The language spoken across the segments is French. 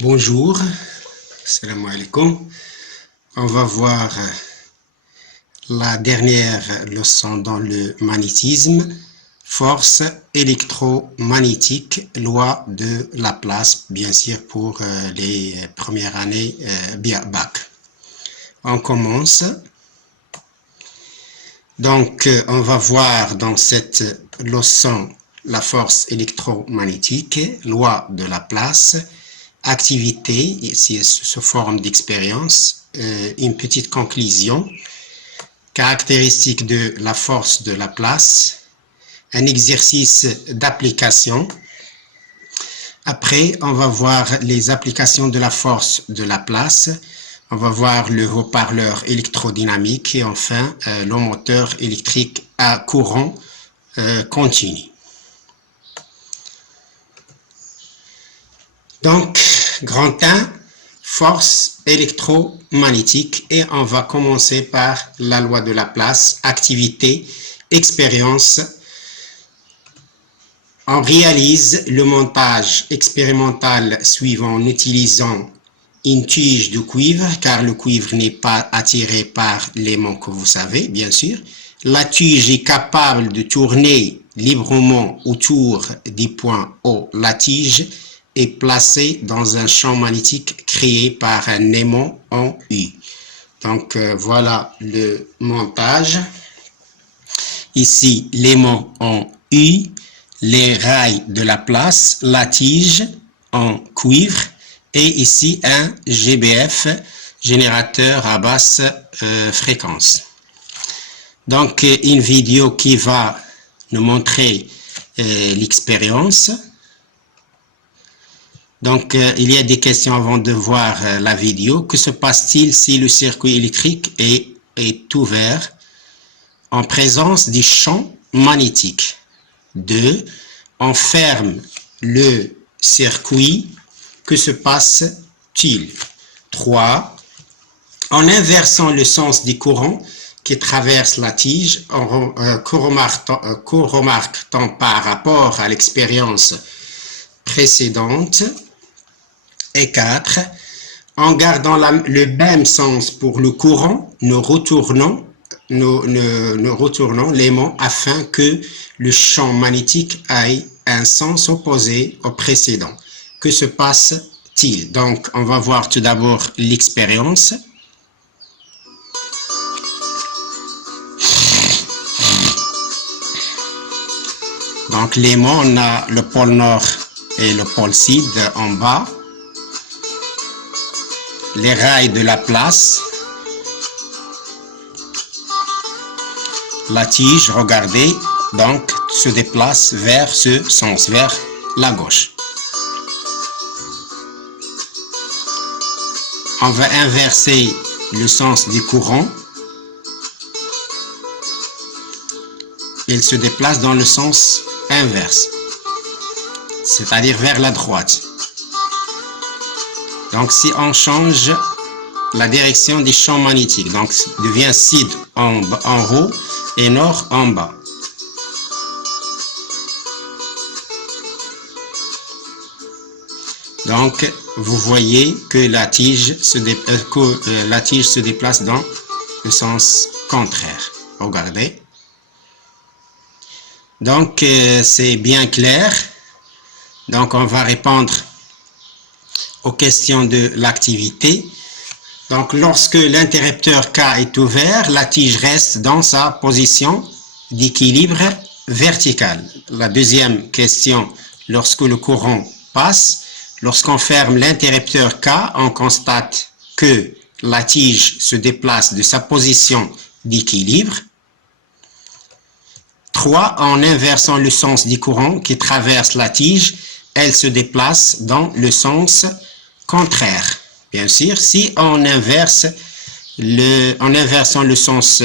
Bonjour, salam alaikum. On va voir la dernière leçon dans le magnétisme, force électromagnétique, loi de Laplace, bien sûr pour les premières années bac. On commence. Donc, on va voir dans cette leçon la force électromagnétique, loi de Laplace, activité, ici sous forme d'expérience, une petite conclusion, caractéristique de la force de Laplace, un exercice d'application. Après, on va voir les applications de la force de Laplace. On va voir le haut-parleur électrodynamique et enfin le moteur électrique à courant continu. Donc, grand 1, force électromagnétique, et on va commencer par la loi de Laplace, activité, expérience. On réalise le montage expérimental suivant en utilisant une tige de cuivre, car le cuivre n'est pas attiré par l'aimant que vous savez, bien sûr. La tige est capable de tourner librement autour du point O. La tige est placée dans un champ magnétique créé par un aimant en U. Donc, voilà le montage. Ici, l'aimant en U, les rails de Laplace, la tige en cuivre, et ici un GBF, générateur à basse fréquence. Donc, une vidéo qui va nous montrer l'expérience. Donc, il y a des questions avant de voir la vidéo. Que se passe-t-il si le circuit électrique est ouvert en présence du champ magnétique? 2. On ferme le circuit. Que se passe-t-il? 3. En inversant le sens du courant qui traverse la tige, co-remarque-t-on par rapport à l'expérience précédente? Et 4. En gardant le même sens pour le courant, nous retournons l'aimant afin que le champ magnétique ait un sens opposé au précédent. Que se passe-t-il? Donc, on va voir tout d'abord l'expérience. Donc, l'aimant, on a le pôle nord et le pôle sud en bas. Les rails de Laplace. La tige, regardez, donc, se déplace vers ce sens, vers la gauche. On va inverser le sens du courant. Il se déplace dans le sens inverse, c'est-à-dire vers la droite. Donc, si on change la direction du champ magnétique, donc devient sud en haut et nord en bas. Donc, vous voyez que la tige se déplace dans le sens contraire. Regardez. Donc, c'est bien clair. Donc, on va répondre aux questions de l'activité. Donc, lorsque l'interrupteur K est ouvert, la tige reste dans sa position d'équilibre vertical. La deuxième question, lorsque le courant passe, lorsqu'on ferme l'interrupteur K, on constate que la tige se déplace de sa position d'équilibre. 3. En inversant le sens du courant qui traverse la tige, elle se déplace dans le sens contraire. Bien sûr, si on inverse en inversant le sens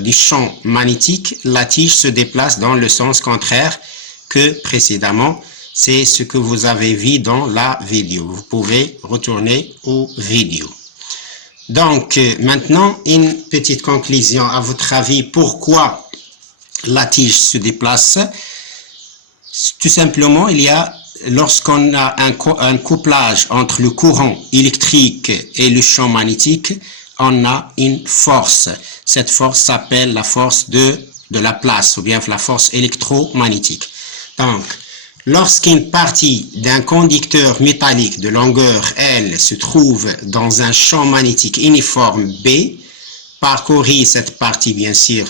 du champ magnétique, la tige se déplace dans le sens contraire que précédemment. C'est ce que vous avez vu dans la vidéo. Vous pouvez retourner aux vidéos. Donc, maintenant, une petite conclusion. À votre avis, pourquoi la tige se déplace? Tout simplement, il y a lorsqu'on a un couplage entre le courant électrique et le champ magnétique, on a une force. Cette force s'appelle la force de Laplace, ou bien la force électromagnétique. Donc, lorsqu'une partie d'un conducteur métallique de longueur L se trouve dans un champ magnétique uniforme B, parcouru cette partie, bien sûr,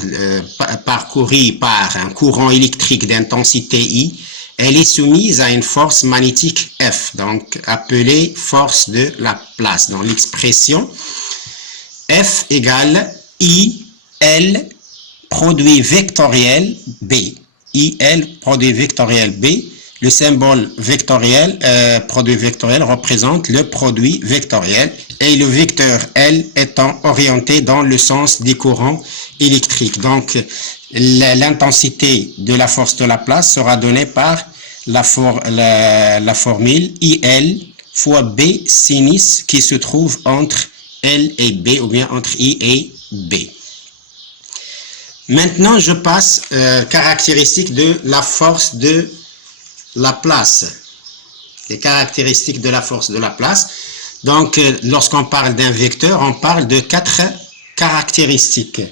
parcourue par un courant électrique d'intensité I, elle est soumise à une force magnétique F, donc appelée force de Laplace. Dans l'expression, F égale IL produit vectoriel B. IL produit vectoriel B. Le symbole vectoriel, produit vectoriel représente le produit vectoriel et le vecteur L étant orienté dans le sens des courants électriques. Donc, l'intensité de la force de Laplace sera donnée par la formule IL fois B sinus qui se trouve entre L et B, ou bien entre I et B. Maintenant, je passe caractéristiques de la force de Laplace. Les caractéristiques de la force de Laplace. Donc, lorsqu'on parle d'un vecteur, on parle de 4 caractéristiques.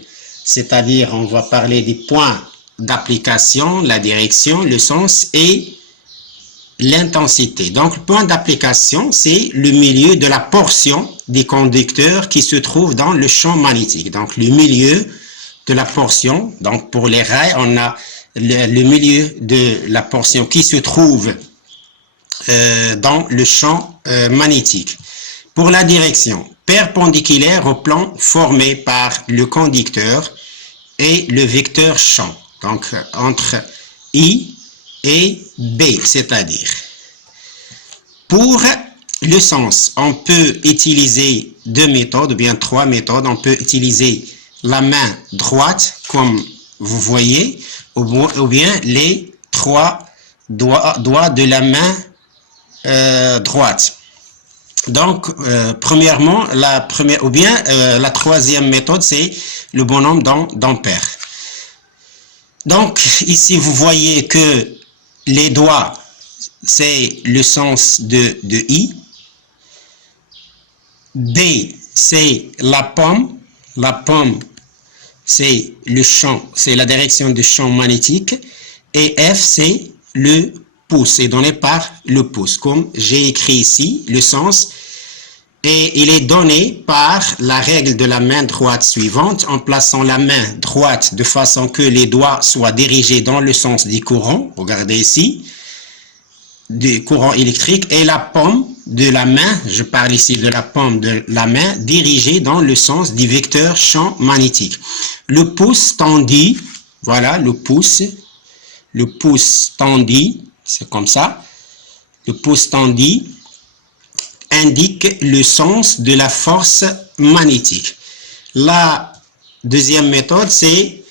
C'est-à-dire, on va parler des points d'application, la direction, le sens et l'intensité. Donc, le point d'application, c'est le milieu de la portion des conducteurs qui se trouve dans le champ magnétique. Donc, le milieu de la portion, donc pour les rails, on a le milieu de la portion qui se trouve dans le champ magnétique. Pour la direction, perpendiculaire au plan formé par le conducteur et le vecteur champ, donc entre I et B, c'est-à-dire. Pour le sens, on peut utiliser 2 méthodes, ou bien 3 méthodes. On peut utiliser la main droite, comme vous voyez, ou bien les 3 doigts de la main droite. Donc, premièrement, la troisième méthode, c'est le bonhomme d'ampère. Donc, ici, vous voyez que les doigts, c'est le sens de I. B, c'est la paume. La paume, c'est le champ, c'est la direction du champ magnétique. Et F, c'est le pouce, c'est donné par le pouce, comme j'ai écrit ici, le sens. Et il est donné par la règle de la main droite suivante, en plaçant la main droite de façon que les doigts soient dirigés dans le sens du courant. Regardez ici, du courant électrique, et la paume de la main, je parle ici de la paume de la main, dirigée dans le sens du vecteur champ magnétique. Le pouce tendu, voilà, le pouce tendu, c'est comme ça, le pouce tendu indique le sens de la force magnétique. La deuxième méthode, c'est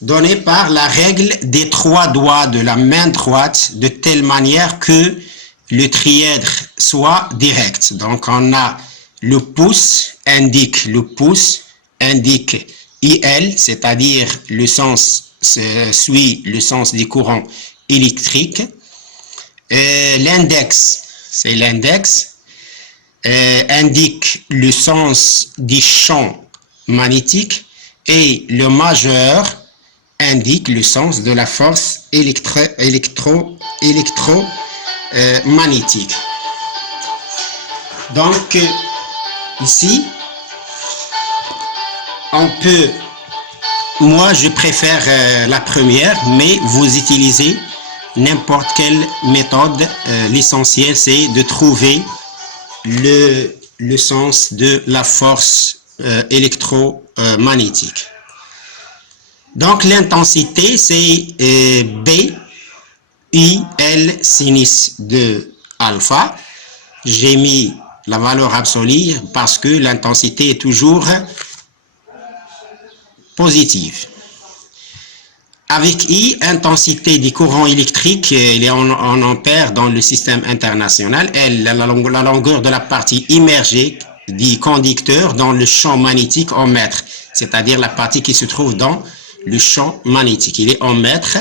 donné par la règle des 3 doigts de la main droite, de telle manière que le trièdre soit direct. Donc, on a le pouce indique IL, c'est-à-dire le sens suit le sens du courant électrique. L'index, c'est l'index, indique le sens du champ magnétique, et le majeur indique le sens de la force électromagnétique. Donc, ici, on peut, moi je préfère la première, mais vous utilisez n'importe quelle méthode. L'essentiel, c'est de trouver le sens de la force électromagnétique. Donc, l'intensité, c'est B, I, L, sinus de alpha. J'ai mis la valeur absolue parce que l'intensité est toujours positive. Avec I, intensité du courant électrique, il est en ampères dans le système international. L, la longueur de la partie immergée du conducteur dans le champ magnétique en mètres, c'est-à-dire la partie qui se trouve dans le champ magnétique. Il est en mètres.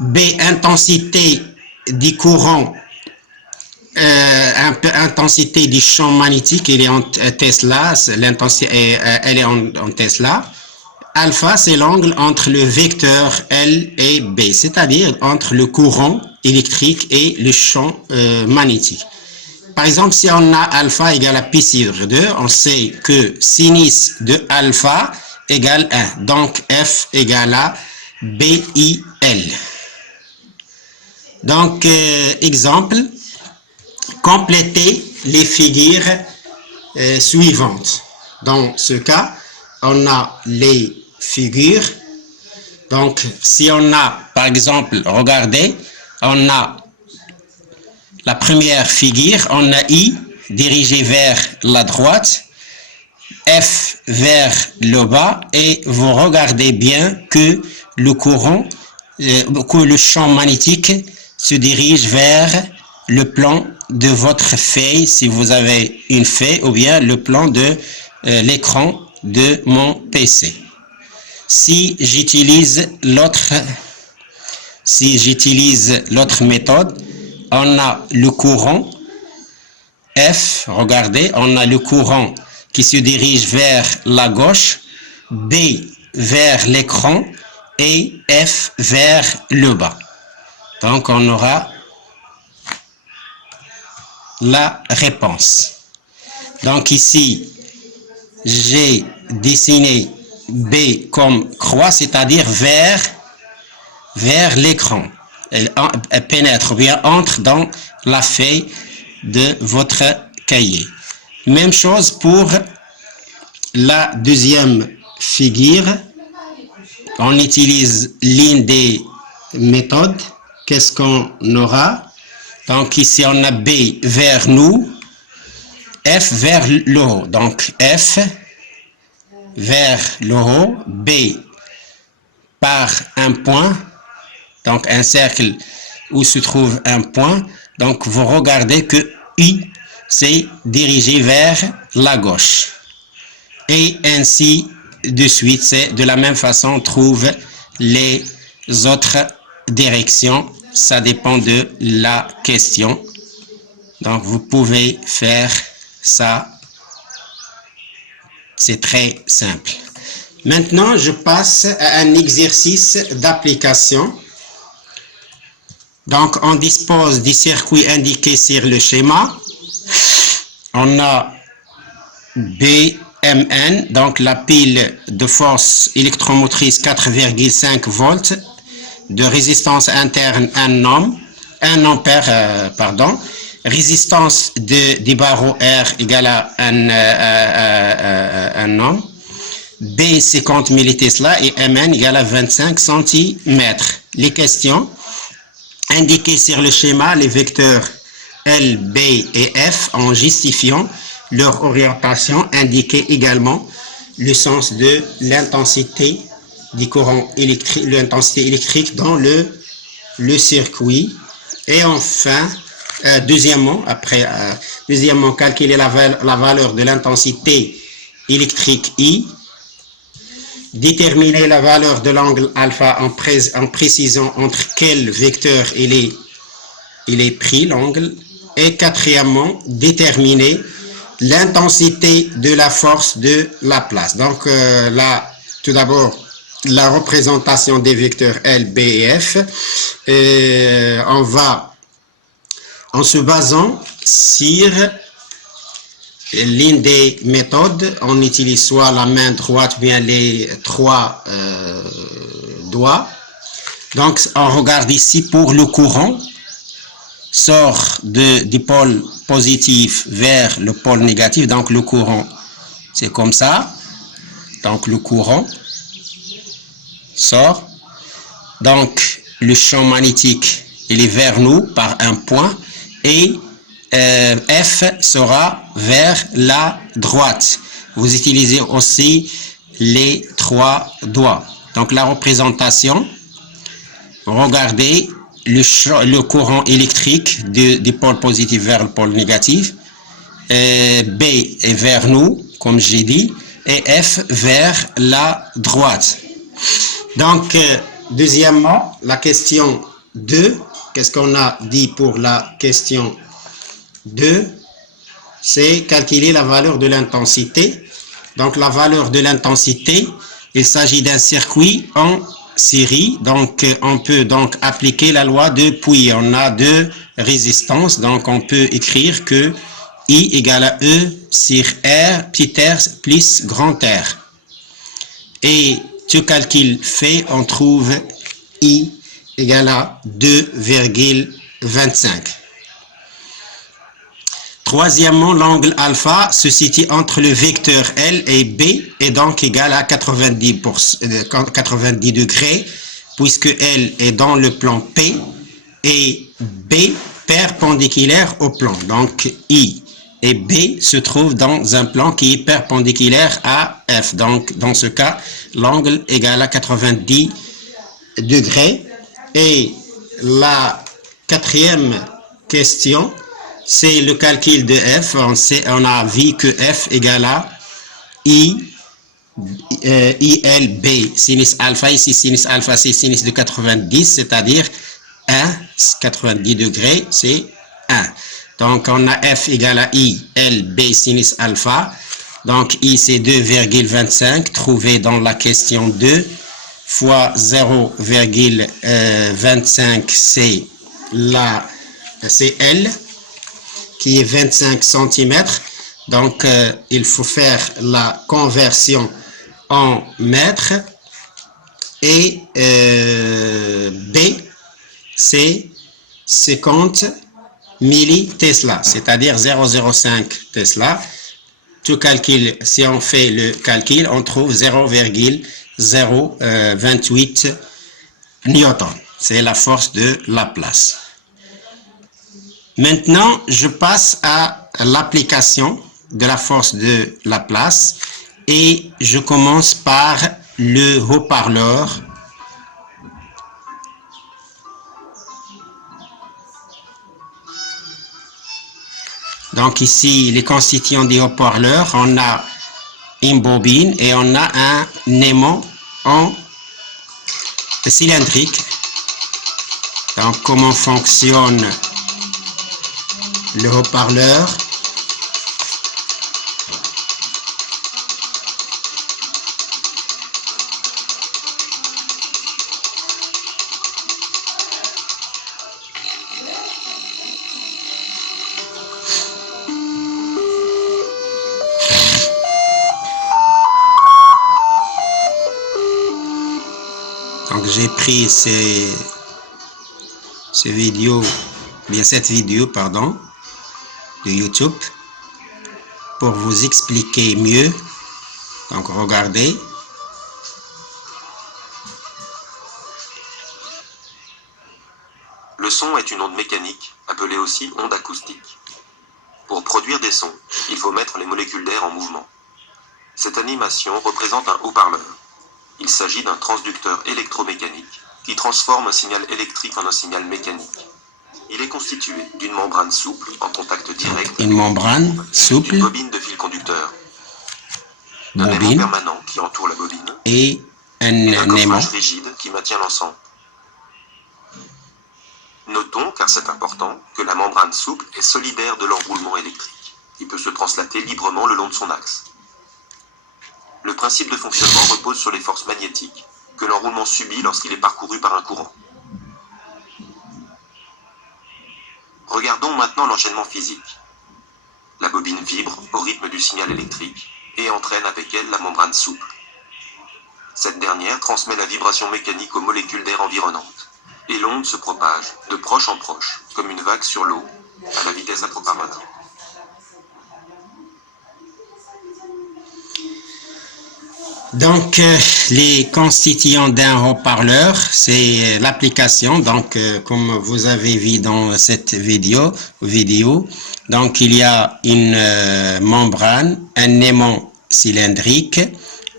B, intensité du courant, intensité du champ magnétique, elle est en Tesla, l'intensité elle est en Tesla. Alpha, c'est l'angle entre le vecteur L et B, c'est-à-dire entre le courant électrique et le champ magnétique. Par exemple, si on a alpha égale à pi sur 2, on sait que sinus de alpha égale 1. Donc, F égale à BIL. Donc, exemple, complétez les figures suivantes. Dans ce cas, on a les figures. Donc, si on a, par exemple, regardez, on a la première figure, on a I dirigé vers la droite, F vers le bas, et vous regardez bien que le courant, que le champ magnétique se dirige vers le plan de votre feuille, si vous avez une feuille, ou bien le plan de l'écran de mon PC. Si j'utilise l'autre méthode, on a le courant F, regardez, on a le courant qui se dirige vers la gauche, B vers l'écran et F vers le bas. Donc on aura la réponse. Donc ici, j'ai dessiné B comme croix, c'est-à-dire vers l'écran. Elle pénètre ou bien entre dans la feuille de votre cahier. Même chose pour la deuxième figure. On utilise l'une des méthodes. Qu'est-ce qu'on aura? Donc ici on a B vers nous, F vers le haut. Donc F vers le haut, B par un point, donc un cercle où se trouve un point. Donc vous regardez que I c'est dirigé vers la gauche. Et ainsi de suite, c'est de la même façon on trouve les autres directions. Ça dépend de la question. Donc vous pouvez faire ça. C'est très simple. Maintenant, je passe à un exercice d'application. Donc, on dispose du circuit indiqué sur le schéma. On a BMN, donc la pile de force électromotrice 4,5 volts, de résistance interne 1 ampère, résistance du barreau R égale à 1 ohm, B 50 millitesla et Mn égale à 25 cm. Les questions: indiquez sur le schéma les vecteurs L, B et F en justifiant leur orientation. Indiquez également le sens de l'intensité du courant électrique, l'intensité électrique dans le circuit. Et enfin, deuxièmement, calculer la valeur de l'intensité électrique I. Déterminer la valeur de l'angle alpha en précisant entre quel vecteur il est pris l'angle. Et quatrièmement, déterminer l'intensité de la force de la place. Donc là, tout d'abord, la représentation des vecteurs L, B et F. En se basant sur l'une des méthodes, on utilise soit la main droite ou bien les 3 doigts. Donc, on regarde ici pour le courant, sort du pôle positif vers le pôle négatif. Donc, le courant, c'est comme ça. Donc, le courant sort. Donc, le champ magnétique, il est vers nous par un point. Et F sera vers la droite. Vous utilisez aussi les 3 doigts. Donc la représentation, regardez le courant électrique du pôle positif vers le pôle négatif. B est vers nous, comme j'ai dit, et F vers la droite. Donc, deuxièmement, la question 2. qu'est-ce qu'on a dit pour la question 2? C'est calculer la valeur de l'intensité. Donc, la valeur de l'intensité, il s'agit d'un circuit en série. Donc, on peut donc appliquer la loi de Pouillet. On a deux résistances. Donc, on peut écrire que I égale à E sur R, petit r plus grand R. Et tu calcules fait, on trouve I égale à 2,25. Troisièmement, l'angle alpha se situe entre le vecteur L et B et donc égal à 90 degrés puisque L est dans le plan P et B perpendiculaire au plan. Donc I et B se trouvent dans un plan qui est perpendiculaire à F. Donc dans ce cas, l'angle égal à 90 degrés. Et la quatrième question, c'est le calcul de F. On a vu que F égale à ILB sinus alpha. Ici, sinus alpha, c'est sinus de 90, c'est-à-dire 1. 90 degrés, c'est 1. Donc, on a F égale à ILB sinus alpha. Donc, I, c'est 2,25, trouvé dans la question 2, fois 0,25, c'est L, qui est 25 cm. Donc, il faut faire la conversion en mètres. Et B, c'est 50 millitesla, c'est-à-dire 0,05 Tesla. Tu calcules, si on fait le calcul, on trouve 0,028 newton. C'est la force de Laplace. Maintenant, je passe à l'application de la force de Laplace et je commence par le haut-parleur. Donc ici, les constituants des haut-parleurs, on a une bobine et on a un aimant en cylindrique. Donc comment fonctionne le haut-parleur? Donc j'ai pris cette vidéo de YouTube pour vous expliquer mieux. Donc regardez. Le son est une onde mécanique, appelée aussi onde acoustique. Pour produire des sons, il faut mettre les molécules d'air en mouvement. Cette animation représente un haut-parleur. Il s'agit d'un transducteur électromécanique qui transforme un signal électrique en un signal mécanique. Il est constitué d'une membrane souple en contact direct, Une membrane souple, d'une bobine de fil conducteur, d'un aimant permanent qui entoure la bobine et un d'un aimant coffrage rigide qui maintient l'ensemble. Notons, car c'est important, que la membrane souple est solidaire de l'enroulement électrique. Il peut se translater librement le long de son axe. Le principe de fonctionnement repose sur les forces magnétiques que l'enroulement subit lorsqu'il est parcouru par un courant. Regardons maintenant l'enchaînement physique. La bobine vibre au rythme du signal électrique et entraîne avec elle la membrane souple. Cette dernière transmet la vibration mécanique aux molécules d'air environnantes et l'onde se propage de proche en proche, comme une vague sur l'eau, à la vitesse approximative. Donc, les constituants d'un haut-parleur, c'est l'application. Donc, comme vous avez vu dans cette vidéo, donc il y a une membrane, un aimant cylindrique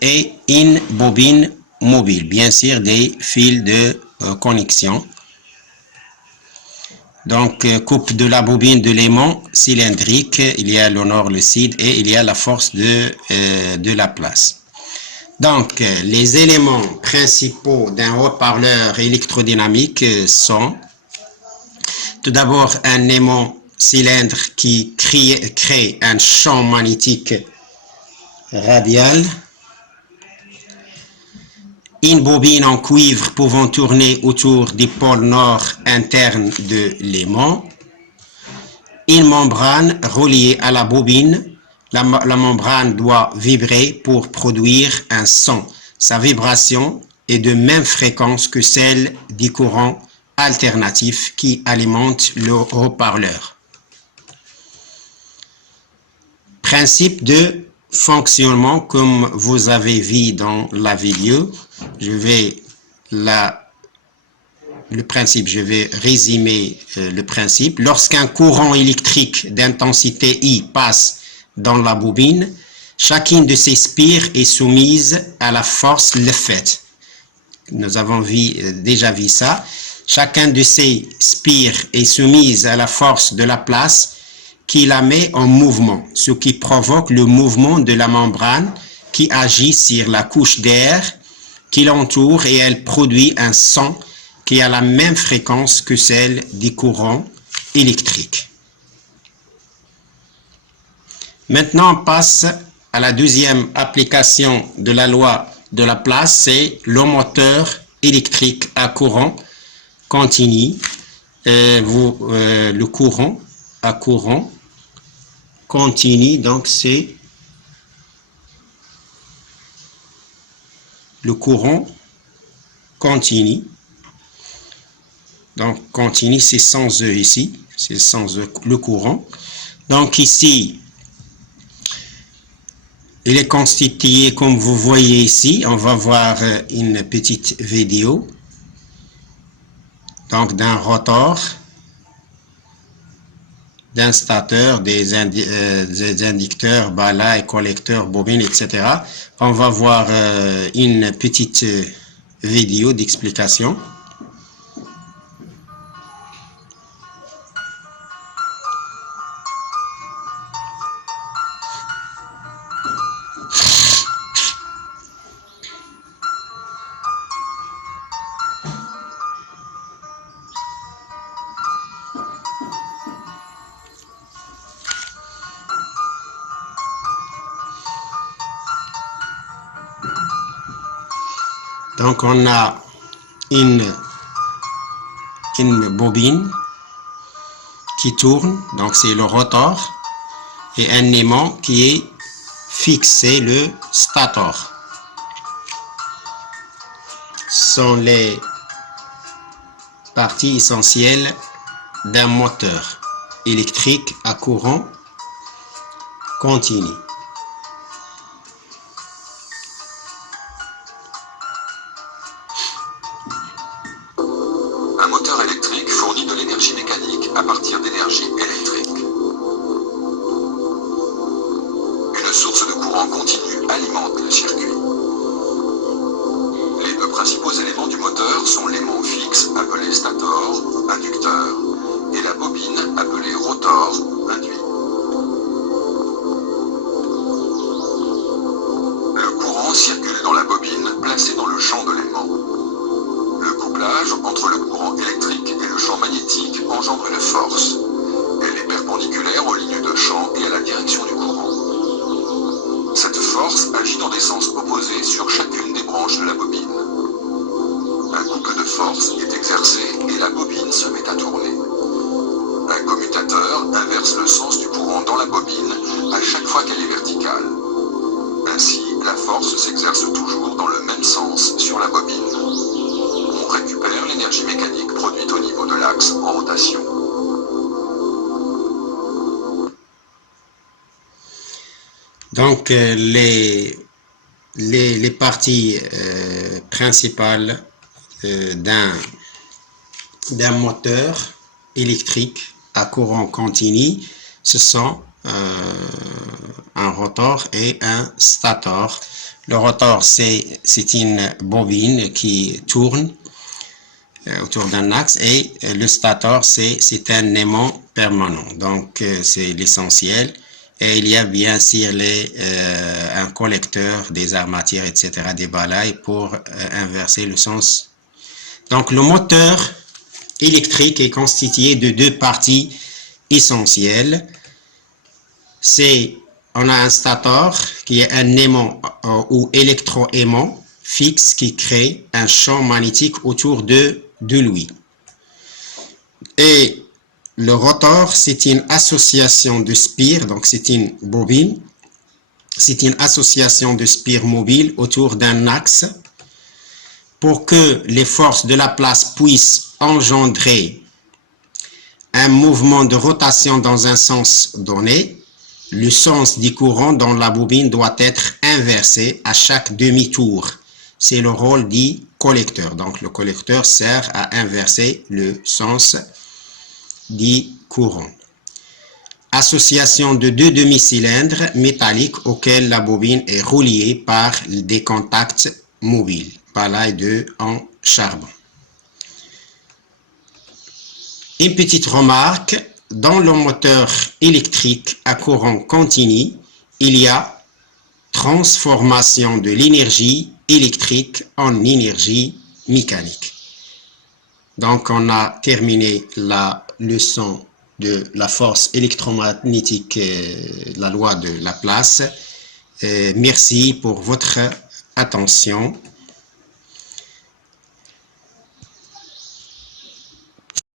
et une bobine mobile. Bien sûr, des fils de connexion. Donc, coupe de la bobine de l'aimant cylindrique, il y a le nord, le sud et il y a la force de Laplace. Donc, les éléments principaux d'un haut-parleur électrodynamique sont Tout d'abord, un aimant cylindre qui crée un champ magnétique radial. Une bobine en cuivre pouvant tourner autour du pôle nord interne de l'aimant. Une membrane reliée à la bobine. La membrane doit vibrer pour produire un son. Sa vibration est de même fréquence que celle du courant alternatif qui alimente le haut-parleur. Principe de fonctionnement comme vous avez vu dans la vidéo. Je vais résumer le principe. Lorsqu'un courant électrique d'intensité I passe dans la bobine, chacune de ces spires est soumise à la force Leffait. Nous avons déjà vu ça. Chacun de ces spires est soumise à la force de la place qui la met en mouvement, ce qui provoque le mouvement de la membrane qui agit sur la couche d'air qui l'entoure et elle produit un son qui a la même fréquence que celle du courant électrique. Maintenant, on passe à la deuxième application de la loi de la place, c'est le moteur électrique à courant continu. Le courant à courant continu, donc c'est le courant continu. Donc continu, c'est sans E ici, c'est sans E, le courant. Donc ici, il est constitué, comme vous voyez ici, on va voir une petite vidéo. Donc d'un rotor, d'un stateur, des inducteurs, balais, collecteurs, bobines, etc. On va voir une petite vidéo d'explication. Donc on a une bobine qui tourne, donc c'est le rotor, et un aimant qui est fixé, le stator. Ce sont les parties essentielles d'un moteur électrique à courant continu. Un moteur électrique fournit de l'énergie mécanique à partir d'énergie électrique. Une source de courant continu alimente le circuit. Les deux principaux éléments du moteur sont l'aimant fixe appelé stator, inducteur, et la bobine appelée rotor, induit. Le courant circule dans la bobine placée dans le champ de l'aimant. Le couplage entre le courant électrique et le champ magnétique engendre une force. Elle est perpendiculaire aux lignes de champ et à la direction du courant. Cette force agit dans des sens opposés sur chacune des branches de la bobine. Un couple de force est exercé et la bobine se met à tourner. Un commutateur inverse le sens du courant dans la bobine à chaque fois qu'elle est verticale. Ainsi, la force s'exerce toujours dans le même sens sur la bobine. On récupère l'énergie mécanique produite au niveau de l'axe en rotation. Donc les parties principales d'un moteur électrique à courant continu, ce sont un rotor et un stator. Le rotor, c'est une bobine qui tourne autour d'un axe, et le stator, c'est un aimant permanent. Donc c'est l'essentiel. Et il y a bien sûr un collecteur, des armatures, etc., des balais pour inverser le sens. Donc le moteur électrique est constitué de deux parties essentielles. On a un stator qui est un aimant ou électroaimant fixe qui crée un champ magnétique autour de lui. Et le rotor, c'est une association de spires, donc c'est une bobine. C'est une association de spires mobiles autour d'un axe. Pour que les forces de la place puissent engendrer un mouvement de rotation dans un sens donné, le sens du courant dans la bobine doit être inversé à chaque demi-tour. C'est le rôle du collecteur. Donc le collecteur sert à inverser le sens du courant. Association de deux demi-cylindres métalliques auxquels la bobine est reliée par des contacts mobiles, palaille en charbon. Une petite remarque, dans le moteur électrique à courant continu, il y a transformation de l'énergie électrique en énergie mécanique. Donc on a terminé la leçon de la force électromagnétique, la loi de Laplace. Merci pour votre attention.